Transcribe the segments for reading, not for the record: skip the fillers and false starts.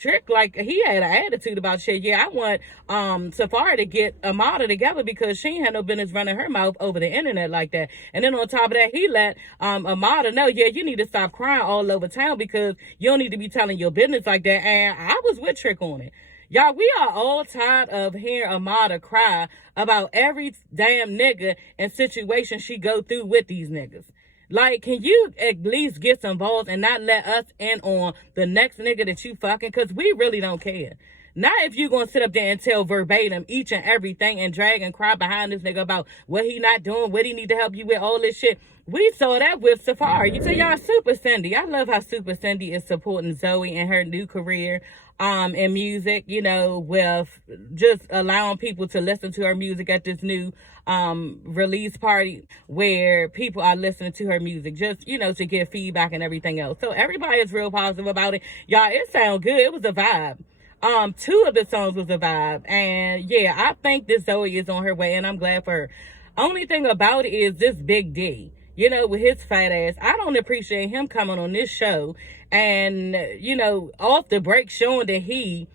Trick, like, he had an attitude about shit. Yeah, I want Safari to get Amara together because she ain't had no business running her mouth over the internet like that. And then on top of that, he let Amara know, yeah, you need to stop crying all over town because you don't need to be telling your business like that. And I was with Trick on it. Y'all, we are all tired of hearing Amara cry about every damn nigga and situation she go through with these niggas. Like, can you at least get some balls and not let us in on the next nigga that you fucking? Because we really don't care. Not if you going to sit up there and tell verbatim each and everything and drag and cry behind this nigga about what he not doing, what he need to help you with, all this shit. We saw that with Safari. So y'all, Super Cindy. I love how Super Cindy is supporting Zoe in her new career in music, you know, with just allowing people to listen to her music at this new release party where people are listening to her music just, you know, to get feedback and everything else. So everybody is real positive about it. Y'all, it sound good. It was a vibe. Two of the songs was a vibe. And yeah, I think this Zoe is on her way and I'm glad for her. Only thing about it is this Big D, you know, with his fat ass. I don't appreciate him coming on this show and, you know, off the break showing that he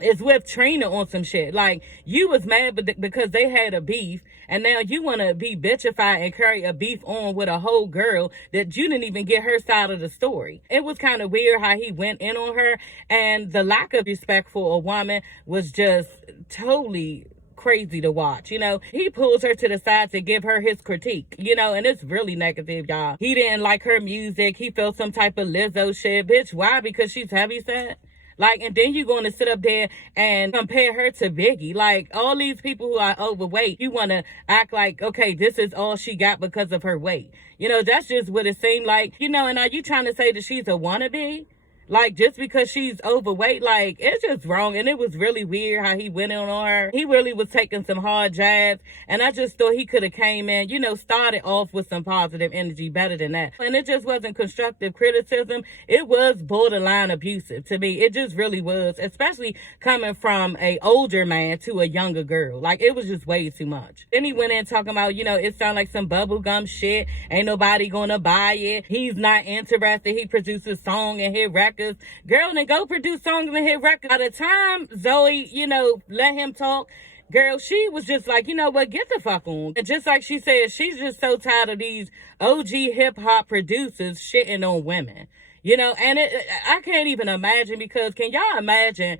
is with Trina on some shit. Like, you was mad because they had a beef, and now you want to be bitchified and carry a beef on with a whole girl that you didn't even get her side of the story. It was kind of weird how he went in on her, and the lack of respect for a woman was just totally crazy to watch. You know, he pulls her to the side to give her his critique, you know, and it's really negative, y'all. He didn't like her music. He felt some type of Lizzo shit. Bitch, why? Because she's heavyset? Like, and then you're going to sit up there and compare her to Biggie. Like, all these people who are overweight, you want to act like, okay, this is all she got because of her weight. You know, that's just what it seemed like. You know, and are you trying to say that she's a wannabe? Like, just because she's overweight, like, it's just wrong. And it was really weird how he went in on her. He really was taking some hard jabs. And I just thought he could have came in, you know, started off with some positive energy better than that. And it just wasn't constructive criticism. It was borderline abusive to me. It just really was, especially coming from a older man to a younger girl. Like, it was just way too much. Then he went in talking about, you know, it sounded like some bubblegum shit. Ain't nobody gonna buy it. He's not interested. He produces song and hit records. Girl, then go produce songs and hit records. By the time Zoe, you know, let him talk, girl, she was just like, you know what, get the fuck on. And just like she said, she's just so tired of these OG hip-hop producers shitting on women. You know, and I can't even imagine, because can y'all imagine,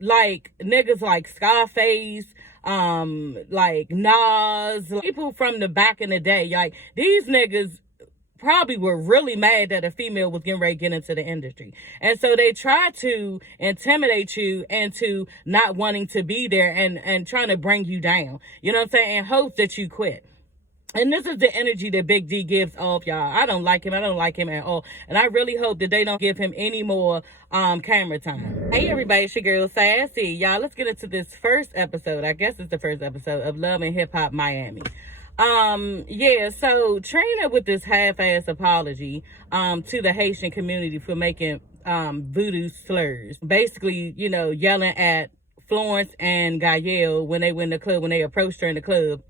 like, niggas like Scarface, like Nas, people from the back in the day, like, these niggas probably were really mad that a female was getting ready to get into the industry. And so they tried to intimidate you into not wanting to be there and trying to bring you down. You know what I'm saying? In hopes that you quit. And this is the energy that Big D gives off, y'all. I don't like him. I don't like him at all. And I really hope that they don't give him any more camera time. Hey, everybody, it's your girl, Sassy. Y'all, let's get into this first episode. I guess it's the first episode of Love and Hip Hop Miami. Yeah, so Trina with this half-ass apology to the Haitian community for making voodoo slurs. Basically, you know, yelling at Florence and Gael when they went in the club, when they approached her in the club,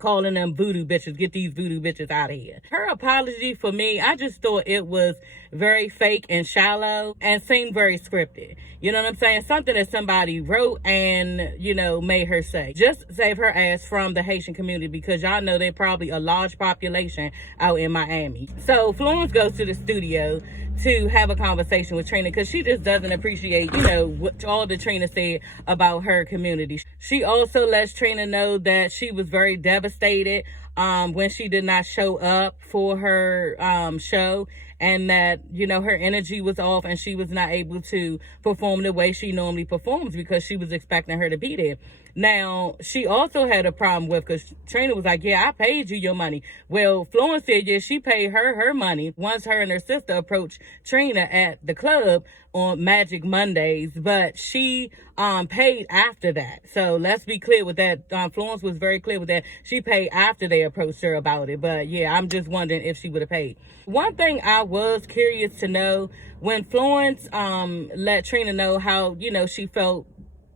calling them voodoo bitches. Get these voodoo bitches out of here. Her apology, for me, I just thought it was very fake and shallow and seemed very scripted. You know what I'm saying? Something that somebody wrote and, you know, made her say. Just save her ass from the Haitian community, because y'all know they're probably a large population out in Miami. So Florence goes to the studio to have a conversation with Trina, because she just doesn't appreciate, you know, what all that Trina said about her community. She also lets Trina know that she was very devastated when she did not show up for her show, and that, you know, her energy was off and she was not able to perform the way she normally performs because she was expecting her to be there. Now, she also had a problem with, because Trina was like, yeah, I paid you your money. Well, Florence said, yeah, she paid her money once her and her sister approached Trina at the club on Magic Mondays, but she paid after that. So let's be clear with that. Florence was very clear with that. She paid after they approached her about it. But yeah, I'm just wondering if she would have paid. One thing I was curious to know, when Florence let Trina know how, you know, she felt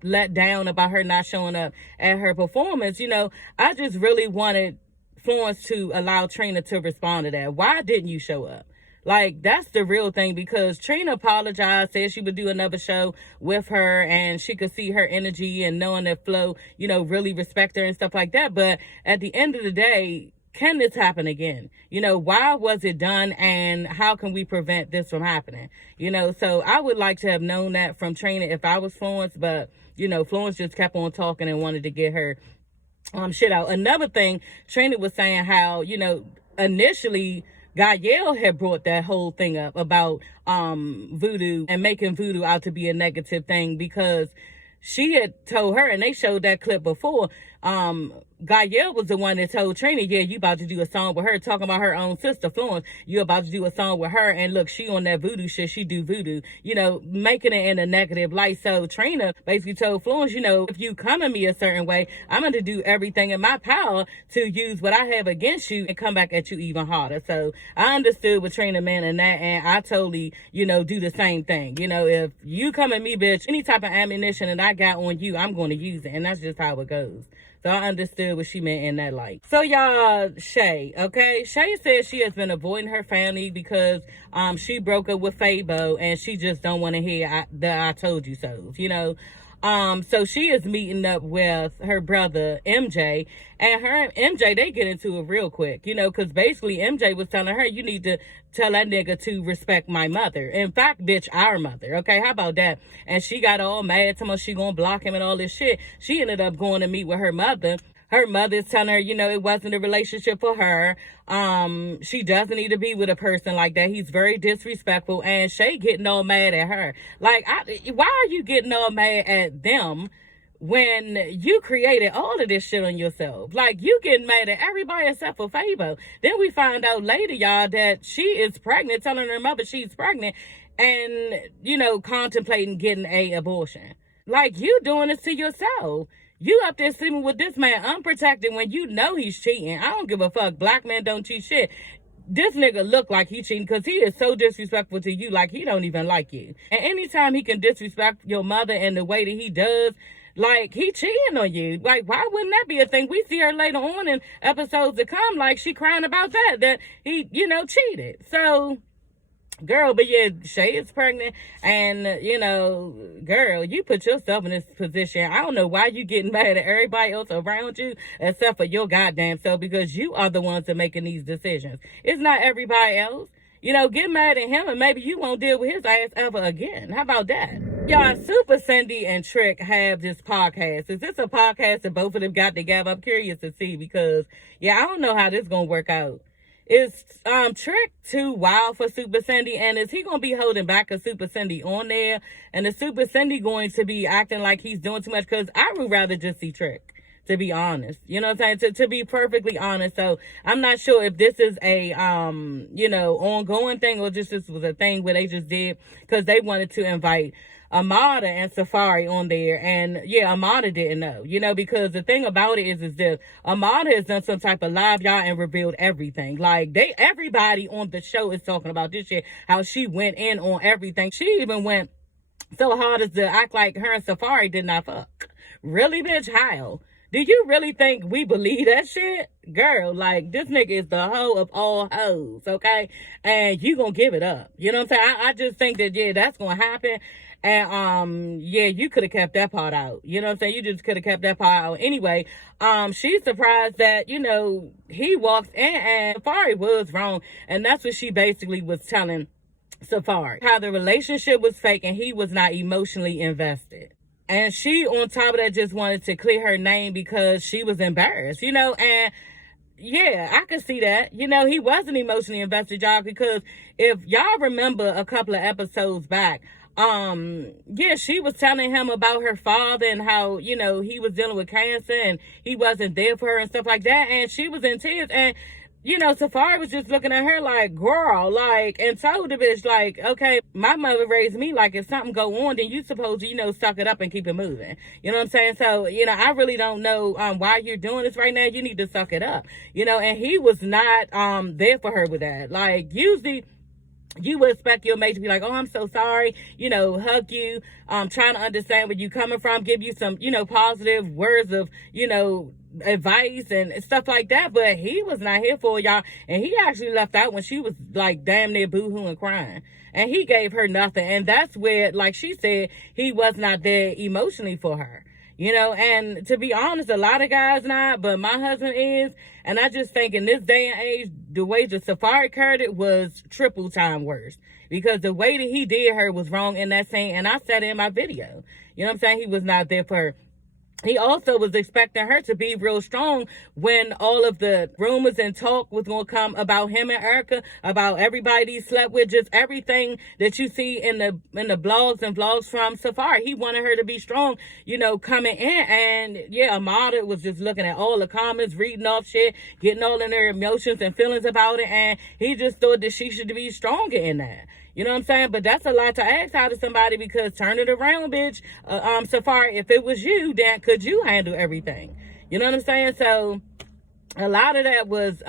let down about her not showing up at her performance, you know, I just really wanted Florence to allow Trina to respond to that. Why didn't you show up? Like, that's the real thing, because Trina apologized, said she would do another show with her and she could see her energy and knowing that Flo, really respect her and stuff like that. But at the end of the day, can this happen again? Why was it done, and how can we prevent this from happening? So I would like to have known that from Trina if I was Florence, but, Florence just kept on talking and wanted to get her shit out. Another thing, Trina was saying how, initially Gael had brought that whole thing up about voodoo and making voodoo out to be a negative thing, because she had told her, and they showed that clip before, Gael was the one that told Trina, yeah, you about to do a song with her, talking about her own sister, Florence. You about to do a song with her, and look, she on that voodoo shit, she do voodoo, making it in a negative light. So Trina basically told Florence, if you come at me a certain way, I'm going to do everything in my power to use what I have against you and come back at you even harder. So I understood what Trina meant in that, and I totally, do the same thing. If you come at me, bitch, any type of ammunition that I got on you, I'm going to use it, and that's just how it goes. So I understood what she meant in that light. So y'all, Shay, okay? Shay says she has been avoiding her family because she broke up with Fabo, and she just don't want to hear the I told you so, So she is meeting up with her brother, MJ, and her and MJ, they get into it real quick, because basically MJ was telling her, you need to tell that nigga to respect my mother. In fact, bitch, our mother, okay? How about that? And she got all mad, telling her she gonna block him and all this shit. She ended up going to meet with her mother. Her mother's telling her, it wasn't a relationship for her. She doesn't need to be with a person like that. He's very disrespectful. And Shay getting all mad at her. Like, why are you getting all mad at them when you created all of this shit on yourself? Like, you getting mad at everybody except for Fabo. Then we find out later, y'all, that she is pregnant, telling her mother she's pregnant, and, contemplating getting a abortion. Like, you doing this to yourself. You up there sleeping with this man unprotected when you know he's cheating. I don't give a fuck. Black men don't cheat shit. This nigga look like he cheating because he is so disrespectful to you, like he don't even like you. And anytime he can disrespect your mother in the way that he does, like, he cheating on you. Like, why wouldn't that be a thing? We see her later on in episodes to come, like, she crying about that he, cheated. So, girl, but yeah, Shay is pregnant, and, girl, you put yourself in this position. I don't know why you getting mad at everybody else around you except for your goddamn self, because you are the ones that making these decisions. It's not everybody else. Get mad at him, and maybe you won't deal with his ass ever again. How about that? Y'all, Super Cindy and Trick have this podcast. Is this a podcast that both of them got together? I'm curious to see, because, yeah, I don't know how this gonna work out. Is Trick too wild for Super Cindy? And is he going to be holding back a Super Cindy on there? And is Super Cindy going to be acting like he's doing too much? Because I would rather just see Trick, to be honest. You know what I'm saying? To be perfectly honest. So I'm not sure if this is a, ongoing thing, or just this was a thing where they just did because they wanted to invite Amara and Safari on there. And yeah, Amara didn't know, because the thing about it is that Amara has done some type of live, y'all, and revealed everything. Like, everybody on the show is talking about this shit, how she went in on everything. She even went so hard as to act like her and Safari did not fuck. Really, bitch? How? Do you really think we believe that shit? Girl, like, this nigga is the hoe of all hoes, okay? And you gonna give it up. You know what I'm saying? I just think that, yeah, that's gonna happen. And, yeah, you could have kept that part out. You know what I'm saying? You just could have kept that part out. Anyway, she's surprised that, he walks in and Safari was wrong. And that's what she basically was telling Safari. How the relationship was fake and he was not emotionally invested. And she, on top of that, just wanted to clear her name because she was embarrassed, and yeah, I could see that. He wasn't emotionally invested, y'all, because if y'all remember a couple of episodes back, yeah, she was telling him about her father and how, he was dealing with cancer and he wasn't there for her and stuff like that. And she was in tears, and, Safari was just looking at her like, girl, like, and told the bitch, like, okay, my mother raised me, like, if something go on, then you supposed to, suck it up and keep it moving. You know what I'm saying? So, I really don't know, why you're doing this right now. You need to suck it up, and he was not, there for her with that. Like, usually, you would expect your mate to be like, oh, I'm so sorry, hug you, trying to understand where you coming from, give you some, positive words of, advice and stuff like that, but he was not here for y'all. And he actually left out when she was like damn near boohooing crying. And he gave her nothing. And that's where, like she said, he was not there emotionally for her. You know, and to be honest, a lot of guys not, but my husband is. And I just think in this day and age, the way the Safari carried it was triple time worse. Because the way that he did her was wrong in that scene. And I said it in my video. You know what I'm saying? He was not there for her. He also was expecting her to be real strong when all of the rumors and talk was going to come about him and Erica, about everybody he slept with, just everything that you see in the blogs and vlogs from Safari. He wanted her to be strong, you know, coming in. And yeah, Amara was just looking at all the comments, reading off shit, getting all in their emotions and feelings about it. And he just thought that she should be stronger in that. You know what I'm saying? But that's a lot to ask out of somebody, because turn it around, bitch. Safari, if it was you, then could you handle everything? You know what I'm saying? So a lot of that was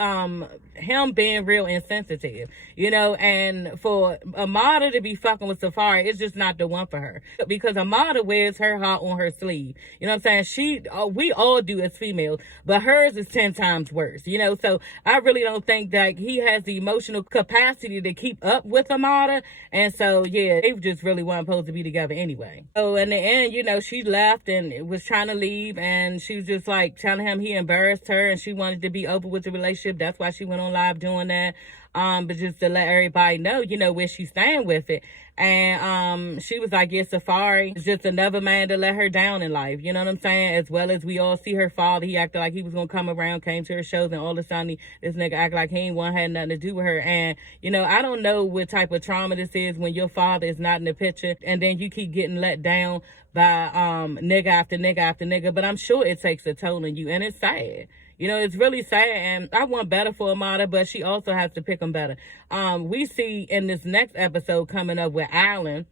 him being real insensitive, you know, and for Amara to be fucking with Safari, it's just not the one for her, because Amara wears her heart on her sleeve. You know what I'm saying? We all do as females, but hers is 10 times worse, you know. So I really don't think that he has the emotional capacity to keep up with Amara. And so yeah, they just really weren't supposed to be together anyway. So in the end, you know, she left and was trying to leave, and she was just like telling him he embarrassed her and she wanted to be open with the relationship. That's why she went on live doing that. But just to let everybody know, you know, where she's staying with it. And she was like, yeah, Safari is just another man to let her down in life. You know what I'm saying? As well as we all see her father. He acted like he was going to come around, came to her shows, and all of a sudden this nigga act like he ain't had nothing to do with her. And, you know, I don't know what type of trauma this is when your father is not in the picture and then you keep getting let down by nigga after nigga after nigga. But I'm sure it takes a toll on you, and it's sad. You know, it's really sad, and I want better for Amara, but she also has to pick them better. We see in this next episode coming up with Alan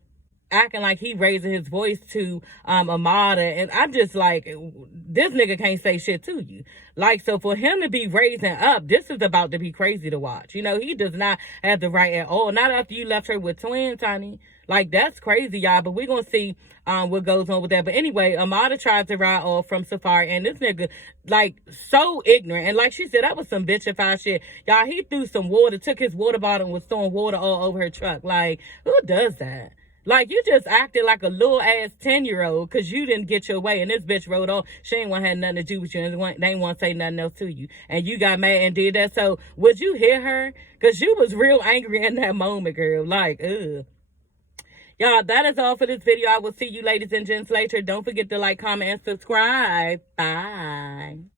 acting like he raising his voice to Amara, and I'm just like, this nigga can't say shit to you. Like, so for him to be raising up, this is about to be crazy to watch. You know, he does not have the right at all. Not after you left her with twins, honey. Like, that's crazy, y'all. But we're going to see what goes on with that. But anyway, Amara tried to ride off from Safari. And this nigga, like, so ignorant. And like she said, that was some bitchified shit. Y'all, he threw some water, took his water bottle and was throwing water all over her truck. Like, who does that? Like, you just acted like a little ass 10-year-old because you didn't get your way. And this bitch rode off. She ain't want to have nothing to do with you. And they ain't want to say nothing else to you. And you got mad and did that. So, would you hear her? Because you was real angry in that moment, girl. Like, ugh. Y'all, that is all for this video. I will see you ladies and gents later. Don't forget to like, comment, and subscribe. Bye.